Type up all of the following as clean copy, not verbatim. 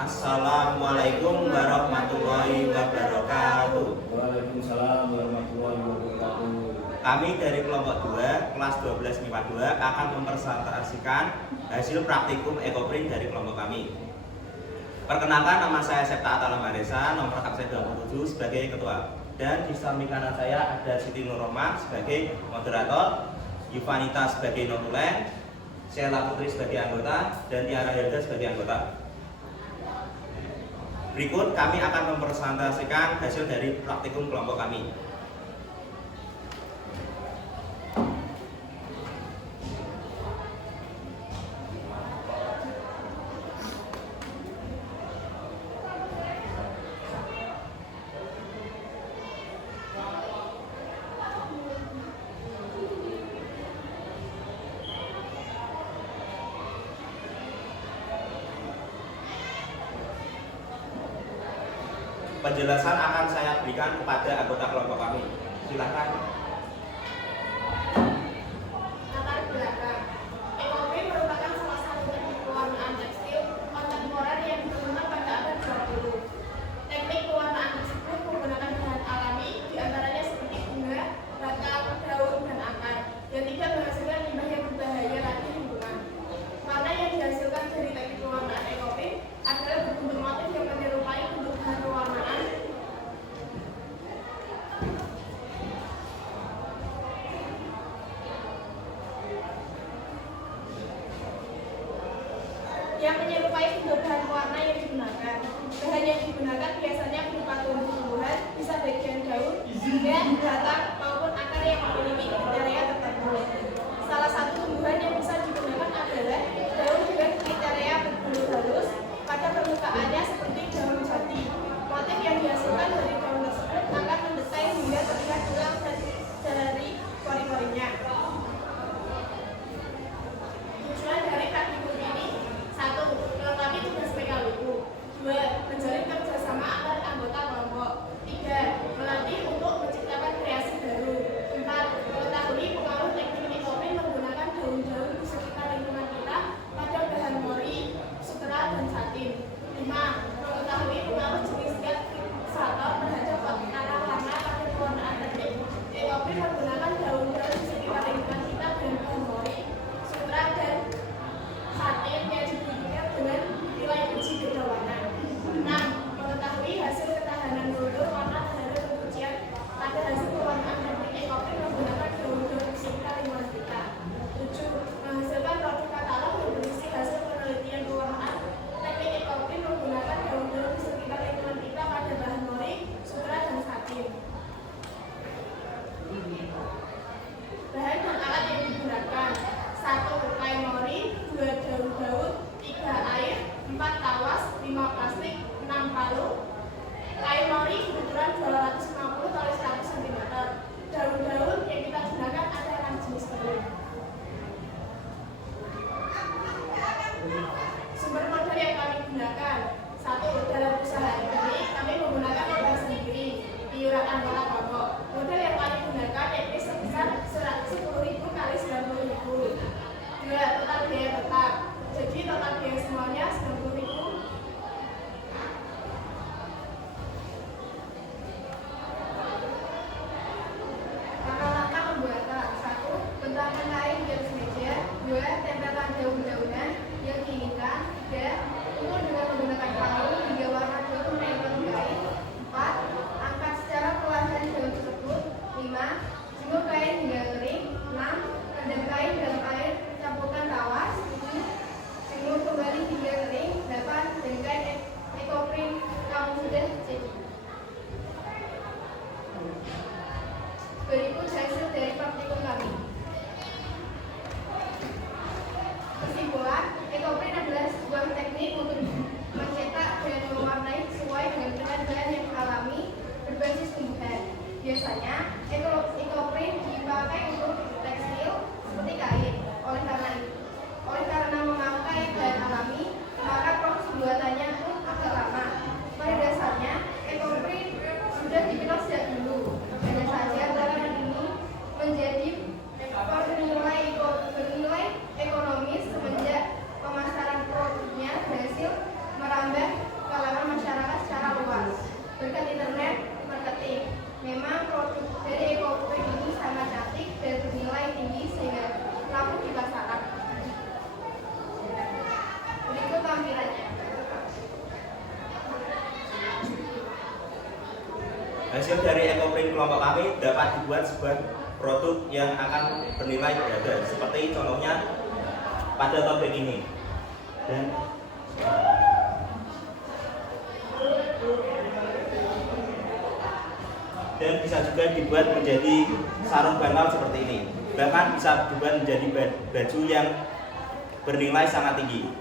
Assalamualaikum warahmatullahi wabarakatuh. Waalaikumsalam warahmatullahi wabarakatuh. Kami dari kelompok 2, kelas 12 MIPA 2 akan mempresentasikan hasil praktikum ekoprint dari kelompok kami. Perkenalkan, nama saya Septa Atala Maresa, nomor absen 27 sebagai ketua. Dan di samping kanan saya ada Siti Nurrohmah sebagai moderator, Yuvanita sebagai notulen, Sheila Putri sebagai anggota, dan Tiara Hilda sebagai anggota. Berikut kami akan mempresentasikan hasil dari praktikum kelompok kami. Penjelasan akan saya berikan kepada anggota kelompok kami. Silakan. Latar belakang. Ekoprint merupakan salah satu teknik pewarnaan tekstil kontemporer yang ditemukan pada abad 20. Teknik pewarnaan tersebut menggunakan bahan alami, diantaranya seperti bunga, batang, daun, dan akar, yang tidak menghasilkan limbah yang berbahaya bagi lingkungan. Warna yang dihasilkan dari teknik pewarnaan ekoprint adalah berbentuk motif yang menyerupai bentuk bahan pewarnaan. Yang menyerupai bentuk bahan warna yang digunakan. Bahan yang digunakan biasanya berupa tumbuh-tumbuhan, bisa bagian daun, bunga, batang, maupun akar yang memiliki kriteria tertentu. Salah satu tumbuhan yang bisa digunakan adalah daun dengan kriteria berbulu halus, pada permukaannya seperti daun jati. Motif yang dihasilkan dari daun tersebut akan mendetail hingga terlihat tulang dan dari pori-porinya. Tujuan dari praktikum ini: 1. Melengkapi tugas PKWU. 2. Menjalin kerjasama antar anggota kelompok. 3. Melatih untuk menciptakan kreasi baru. 4. Mengetahui pengaruh teknik Hasil dari ekoprint kelompok kami dapat dibuat sebuah produk yang akan bernilai berharga, seperti contohnya pada tote bag ini. Dan bisa juga dibuat menjadi sarung bantal seperti ini. Bahkan bisa dibuat menjadi baju yang bernilai sangat tinggi.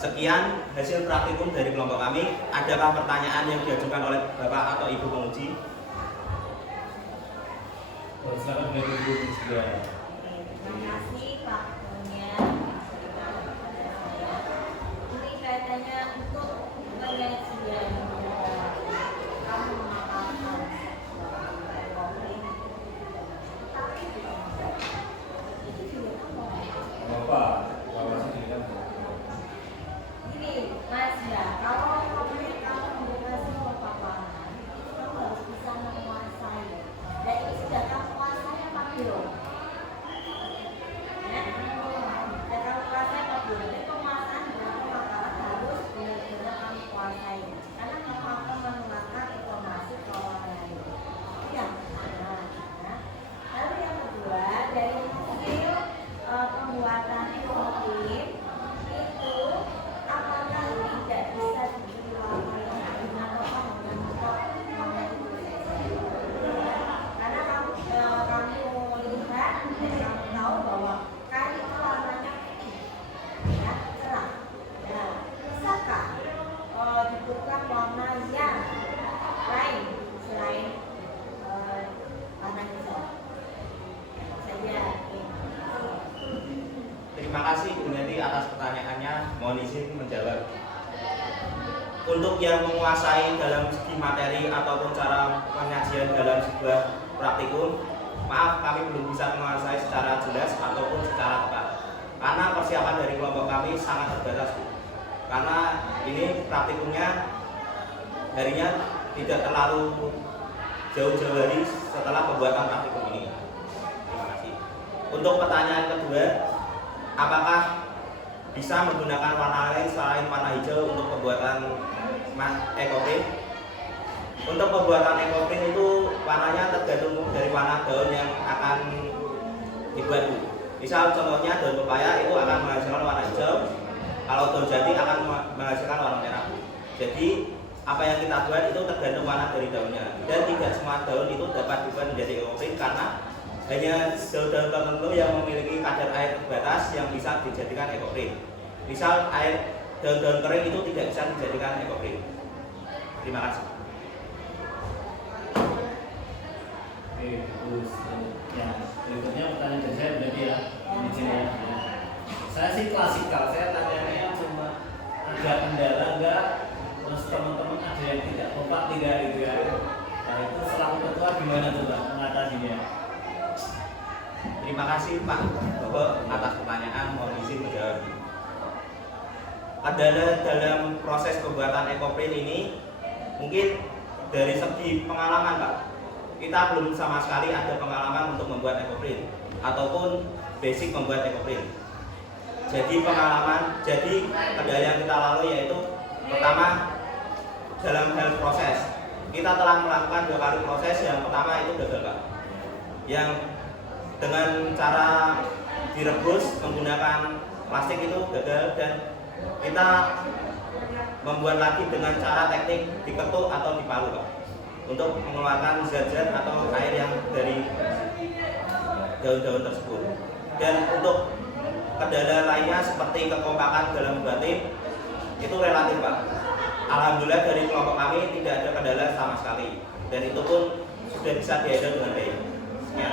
Sekian hasil praktikum dari kelompok kami. Adakah pertanyaan yang diajukan oleh Bapak atau Ibu penguji? Silakan dari Ibu juga. Terima kasih Pak Punya. Ini kaitannya untuk penyajian kamu mengatakan Bapak sendiri kan. ini Mas ya, kalau kamu membebaskan paparan, itu kamu harus bisa menguasai. Dan ini sudah kamu kuasai apa belum? Ya, sudah kamu kuasai apa belum? Jadi penguasaan berarti makanan harus benar-benar kamu kuasai. Karena kamu akan menularkan informasi ke orang lain. Itu yang pertama. Ya. Lalu yang kedua, dari hasil pembuatan ekoprint itu apakah tidak bisa dilakukan dengan karena kamu lihat dan kamu tahu bahwa kain itu warnanya putih, ya, cerah. Nah, bisakah dibutuhkan warna yang lain selain warna hijau? Saja. Terima kasih Bu Neti atas pertanyaannya. Mohon izin menjawab. Untuk yang menguasai dalam segi materi ataupun cara penyajian dalam sebuah praktikum, maaf kami belum bisa menguasai secara jelas ataupun secara tepat. Karena persiapan dari kelompok kami sangat terbatas, Bu. Karena ini praktikumnya harinya tidak terlalu jauh-jauh hari setelah pembuatan praktikum ini. Terima kasih. Untuk pertanyaan kedua, apakah bisa menggunakan warna lain selain warna hijau untuk pembuatan ekoprint? Untuk pembuatan ekoprint itu warnanya tergantung dari warna daun yang akan dibuat. Misal contohnya daun pepaya itu akan menghasilkan warna hijau, kalau daun jati akan menghasilkan warna merah. Jadi apa yang kita buat itu tergantung warna dari daunnya, dan tidak semua daun itu dapat dibuat menjadi ekoprint karena hanya daun-daun tertentu yang memiliki kadar air terbatas yang bisa dijadikan ekoprint. Misal daun-daun kering itu tidak bisa dijadikan ekoprint. Terima kasih. Oke, terus yang berikutnya pertanyaan dari saya berarti ya, izin ya. Saya sih klasikal, saya tanyanya cuma ada kendala enggak, terus teman-teman ada yang tidak kompak tidak gitu ya. Nah itu selaku ketua gimana tuh Pak mengatasinya? Terima kasih Pak Bapak atas pertanyaan. Mohon izin menjawab. Dalam proses pembuatan ekoprint ini mungkin dari segi pengalaman Pak, kita belum sama sekali ada pengalaman untuk membuat ekoprint ataupun basic membuat ekoprint. Jadi kendala yang kita lalui yaitu pertama dalam hal proses. Kita telah melakukan 2 kali proses. Yang pertama itu gagal Pak, yang dengan cara direbus menggunakan plastik itu gagal, dan kita membuat lagi dengan cara teknik diketuk atau dipalu Pak, untuk mengeluarkan zat-zat atau air yang dari daun-daun tersebut. Dan untuk kendala lainnya seperti kekompakan dalam batin itu relatif Pak. Alhamdulillah dari kelompok kami tidak ada kendala sama sekali, dan itu pun sudah bisa dihandle dengan baik. Ya.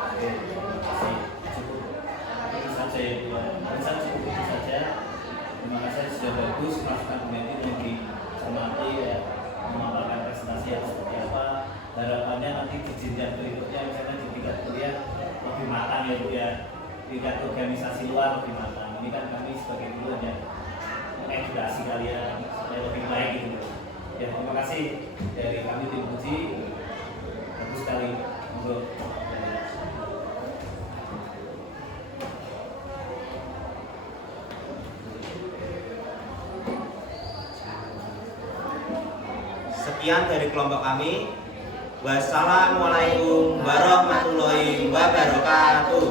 Oke, cukup. Itu saja ya, Pak. Cukup itu saja. Terima kasih sudah bagus masukan Bumeti lebih cermati ya, memaparkan presentasi yang seperti apa. Harapannya nanti di jenjang berikutnya misalnya di tingkat kuliah lebih matang ya Bu ya, tingkat organisasi luar lebih matang. Ini kan kami sebagai guru ya mengedukasi kalian supaya lebih baik gitu. Ya terima kasih dari kami tim Puji, bagus sekali untuk Sekian dari kelompok kami. Wassalamualaikum warahmatullahi wabarakatuh.